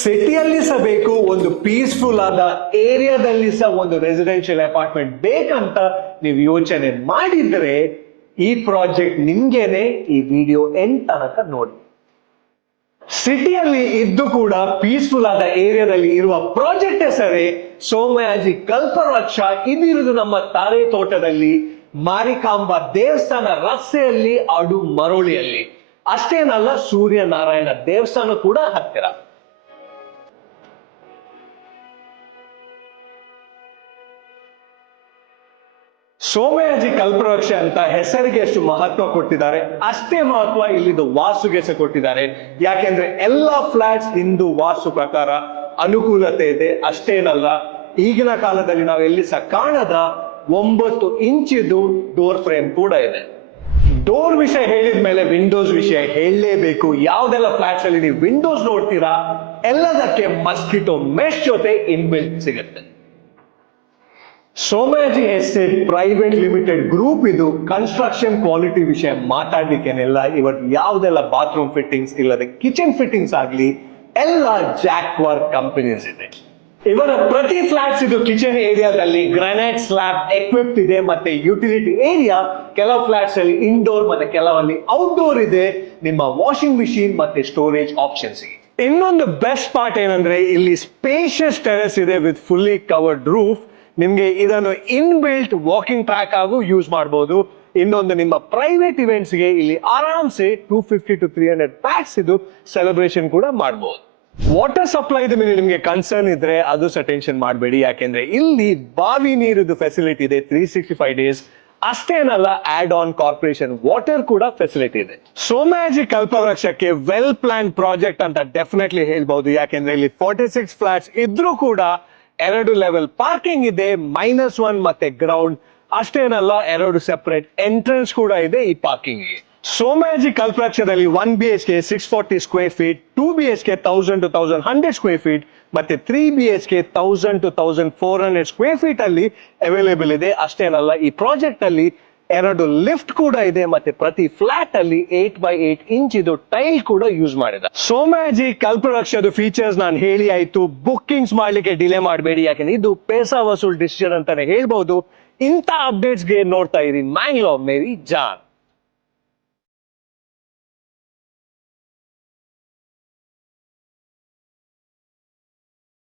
ಸಿಟಿಯಲ್ಲಿ ಸಹ ಬೇಕು, ಒಂದು ಪೀಸ್ಫುಲ್ ಆದ ಏರಿಯಾದಲ್ಲಿ ಸಹ ಒಂದು ರೆಸಿಡೆನ್ಷಿಯಲ್ ಅಪಾರ್ಟ್ಮೆಂಟ್ ಬೇಕಂತ ನೀವು ಯೋಚನೆ ಮಾಡಿದ್ರೆ ಈ ಪ್ರಾಜೆಕ್ಟ್ ನಿಮ್ಗೇನೆ. ಈ ವಿಡಿಯೋ ಎಂಡ್ ತನಕ ನೋಡಿ. ಸಿಟಿಯಲ್ಲಿ ಇದ್ದು ಕೂಡ ಪೀಸ್ಫುಲ್ ಆದ ಏರಿಯಾದಲ್ಲಿ ಇರುವ ಪ್ರಾಜೆಕ್ಟ್ ಹೆಸರೇ ಸೋಮಯಾಜಿ ಕಲ್ಪವೃಕ್ಷ. ಇದಿರುವುದು ನಮ್ಮ ತಾರೆ ತೋಟದಲ್ಲಿ, ಮಾರಿಕಾಂಬಾ ದೇವಸ್ಥಾನ ರಸ್ತೆಯಲ್ಲಿ, ಅಡು ಮರೋಳಿಯಲ್ಲಿ. ಅಷ್ಟೇನಲ್ಲ, ಸೂರ್ಯನಾರಾಯಣ ದೇವಸ್ಥಾನ ಕೂಡ ಹತ್ತಿರ. ಸೋಮಯಾಜಿ ಕಲ್ಪವೃಕ್ಷ ಅಂತ ಹೆಸರಿಗೆ ಎಷ್ಟು ಮಹತ್ವ ಕೊಟ್ಟಿದ್ದಾರೆ, ಅಷ್ಟೇ ಮಹತ್ವ ಇಲ್ಲಿದು ವಾಸ್ತುಗೆ ಸಹ ಕೊಟ್ಟಿದ್ದಾರೆ. ಯಾಕೆಂದ್ರೆ ಎಲ್ಲಾ ಫ್ಲಾಟ್ಸ್ ಹಿಂದೂ ವಾಸ್ತು ಪ್ರಕಾರ ಅನುಕೂಲತೆ ಇದೆ. ಅಷ್ಟೇನಲ್ಲ, ಈಗಿನ ಕಾಲದಲ್ಲಿ ನಾವು ಎಲ್ಲಿ ಸಹ ಕಾಣದ 9 ಇಂಚಿದು ಡೋರ್ ಫ್ರೇಮ್ ಕೂಡ ಇದೆ. ಡೋರ್ ವಿಷಯ ಹೇಳಿದ್ಮೇಲೆ ವಿಂಡೋಸ್ ವಿಷಯ ಹೇಳಲೇಬೇಕು. ಯಾವ್ದೆಲ್ಲ ಫ್ಲಾಟ್ಸ್ ಅಲ್ಲಿ ನೀವು ವಿಂಡೋಸ್ ನೋಡ್ತೀರಾ, ಎಲ್ಲದಕ್ಕೆ ಮಸ್ಕಿಟೋ ಮೆಶ್ ಜೊತೆ ಇನ್ಬಿಲ್ಟ್ ಸಿಗುತ್ತೆ. Somayaji estate private limited group ಇದು. ಕನ್ಸ್ಟ್ರಕ್ಷನ್ ಕ್ವಾಲಿಟಿ ವಿಷಯ ಮಾತಾಡ್ಲಿಕ್ಕೇನೆಲ್ಲ. ಇವತ್ತು ಯಾವ್ದೆಲ್ಲ ಬಾತ್ರೂಮ್ ಫಿಟ್ಟಿಂಗ್ಸ್ ಇಲ್ಲದೆ ಕಿಚನ್ ಫಿಟ್ಟಿಂಗ್ಸ್ ಆಗ್ಲಿ, ಎಲ್ಲ ಜಾಕ್ವಾರ್ ಕಂಪನೀಸ್ ಇದೆ. ಇವರ ಪ್ರತಿ ಫ್ಲಾಟ್ಸ್ ಇದು ಕಿಚನ್ ಏರಿಯಾದಲ್ಲಿ ಗ್ರಾನೈಟ್ ಸ್ಲ್ಯಾಬ್ ಎಕ್ವಿಪ್ಡ್ ಇದೆ. ಮತ್ತೆ ಯುಟಿಲಿಟಿ ಏರಿಯಾ ಕೆಲವು ಫ್ಲಾಟ್ಸ್ ಅಲ್ಲಿ ಇಂಡೋರ್ ಮತ್ತೆ ಕೆಲವಲ್ಲಿ ಔಟ್ಡೋರ್ ಇದೆ. ನಿಮ್ಮ ವಾಷಿಂಗ್ ಮಿಷಿನ್ ಮತ್ತೆ ಸ್ಟೋರೇಜ್ ಆಪ್ಷನ್ಸ್ ಇದೆ. ಇನ್ನೊಂದು ಬೆಸ್ಟ್ ಪಾರ್ಟ್ ಏನಂದ್ರೆ ಇಲ್ಲಿ ಸ್ಪೇಷಿಯಸ್ ಟೆರೆಸ್ ಇದೆ ವಿತ್ ಫುಲ್ಲಿ ಕವರ್ಡ್ ರೂಫ್. ನಿಮ್ಗೆ ಇದನ್ನು ಇನ್ಬಿಲ್ಟ್ ವಾಕಿಂಗ್ ಟ್ರ್ಯಾಕ್ ಆಗು ಯೂಸ್ ಮಾಡಬಹುದು. ಇನ್ನೊಂದು, ನಿಮ್ಮ ಪ್ರೈವೇಟ್ ಇವೆಂಟ್ಸ್ ಗೆ ಇಲ್ಲಿ ಆರಾಮ್ಸೆ 250 to 300 ಪ್ಯಾಕ್ಸ್ ಇದು ಸೆಲೆಬ್ರೇಷನ್ ಕೂಡ ಮಾಡಬಹುದು. ವಾಟರ್ ಸಪ್ಲೈ ಮೇಲೆ ನಿಮ್ಗೆ ಕನ್ಸರ್ನ್ ಇದ್ರೆ ಅದು ಸಹ ಟೆನ್ಷನ್ ಮಾಡಬೇಡಿ. ಯಾಕೆಂದ್ರೆ ಇಲ್ಲಿ ಬಾವಿ ನೀರಿದು ಫೆಸಿಲಿಟಿ ಇದೆ 365 ಡೇಸ್. ಅಷ್ಟೇನಲ್ಲ, ಆಡ್ ಆನ್ ಕಾರ್ಪೊರೇಷನ್ ವಾಟರ್ ಕೂಡ ಫೆಸಿಲಿಟಿ ಇದೆ. ಸೋಮಯಾಜಿ ಕಲ್ಪವೃಕ್ಷಕ್ಕೆ ವೆಲ್ ಪ್ಲಾನ್ ಪ್ರಾಜೆಕ್ಟ್ ಅಂತ ಡೆಫಿನೆಟ್ಲಿ ಹೇಳ್ಬಹುದು. ಯಾಕೆಂದ್ರೆ ಇಲ್ಲಿ 46 ಫ್ಲಾಟ್ಸ್ ಇದ್ರೂ ಕೂಡ 2 ಲೆವೆಲ್ ಪಾರ್ಕಿಂಗ್ ಇದೆ, -1 ಮತ್ತೆ ಗ್ರೌಂಡ್. ಅಷ್ಟೇನಲ್ಲ, 2 ಸೆಪರೇಟ್ ಎಂಟ್ರೆನ್ಸ್ ಕೂಡ ಇದೆ ಈ ಪಾರ್ಕಿಂಗ್ ಗೆ. ಸೋಮಯಾಜಿ ಕಲ್ಪವೃಕ್ಷದಲ್ಲಿ 1 BHK 640 square feet, 2 BHK 1000 to 1100 square feet ಮತ್ತೆ 3 BHK 1000 to 1400 ಸ್ಕ್ವೇರ್ ಫೀಟ್ ಅಲ್ಲಿ ಅವೈಲೇಬಲ್ ಇದೆ. ಅಷ್ಟೇನಲ್ಲ, ಈ ಪ್ರಾಜೆಕ್ಟ್ ಅಲ್ಲಿ 2 ಲಿಫ್ಟ್ ಕೂಡ ಇದೆ. ಮತ್ತೆ ಪ್ರತಿ ಫ್ಲಾಟ್ ಅಲ್ಲಿ 8x8 ಇಂಚ್ ಇದು ಟೈಲ್ ಕೂಡ ಯೂಸ್ ಮಾಡಿದ. ಸೋಮಯಾಜಿ ಕಲ್ಪವೃಕ್ಷದ ಫೀಚರ್ಸ್ ನಾನು ಹೇಳಿ ಆಯ್ತು. ಬುಕ್ಕಿಂಗ್ಸ್ ಮಾಡ್ಲಿಕ್ಕೆ ಡಿಲೇ ಮಾಡಬೇಡಿ, ಯಾಕಂದ್ರೆ ಇದು ಪೈಸಾ ವಸೂಲ್ ಡಿಸಿಷನ್ ಅಂತಾನೆ ಹೇಳ್ಬಹುದು. ಇಂಥ ಅಪ್ಡೇಟ್ಸ್ಗೆ ನೋಡ್ತಾ ಇರಿ ಮ್ಯಾಂಗ್ಲೋರ್ ಮೇರಿ ಜಾನ್.